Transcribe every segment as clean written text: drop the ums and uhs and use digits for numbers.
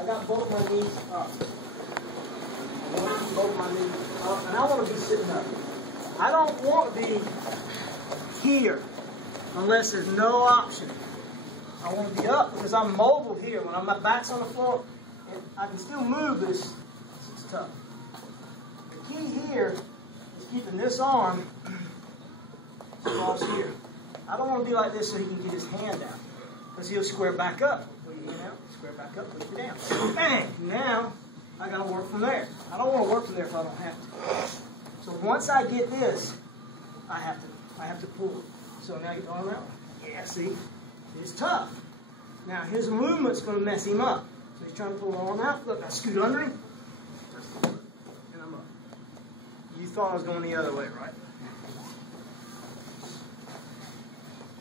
I got both my knees up. I want to keep both my knees up, and I want to be sitting up. I don't want to be here unless there's no option. I want to be up because I'm mobile here. When my back's on the floor, and I can still move, but it's tough. The key here is keeping this arm across here. I don't want to be like this so he can get his hand out, because he'll square back up. Put your hand out, square back up, put it down. Bang! Now, I got to work from there. I don't want to work from there if I don't have to. So once I get this, I have to pull it. So now you're going around. Yeah, see? It's tough. Now his movement's going to mess him up. So he's trying to pull the arm out. Look, I scoot under him. And I'm up. You thought I was going the other way, right?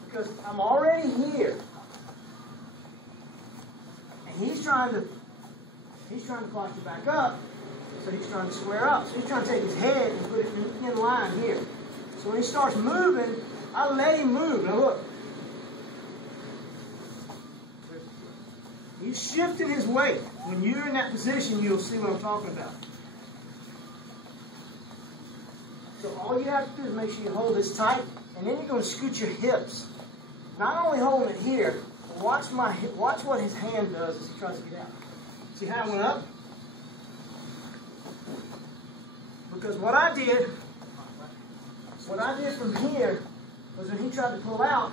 Because I'm already here. And he's trying to clock you back up. So he's trying to square up. So he's trying to take his head and put it in line here. So when he starts moving, I let him move. Now look. He's shifting his weight. When you're in that position, you'll see what I'm talking about. So all you have to do is make sure you hold this tight, and then you're going to scoot your hips. Not only holding it here, but watch what his hand does as he tries to get out. See how it went up? Because what I did from here was when he tried to pull out,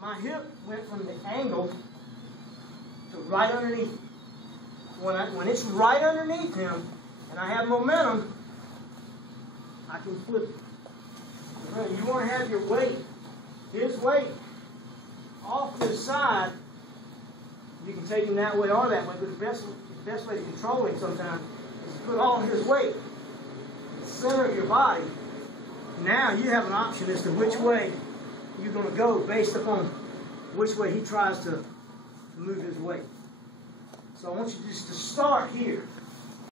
my hip went from the angle to right underneath. When it's right underneath him, and I have momentum, I can flip it. You want to have your weight, his weight, off to the side. You can take him that way or that way, but the best way to control him sometimes is to put all his weight in the center of your body. Now you have an option as to which way you're going to go based upon which way he tries to move his weight. So I want you just to start here.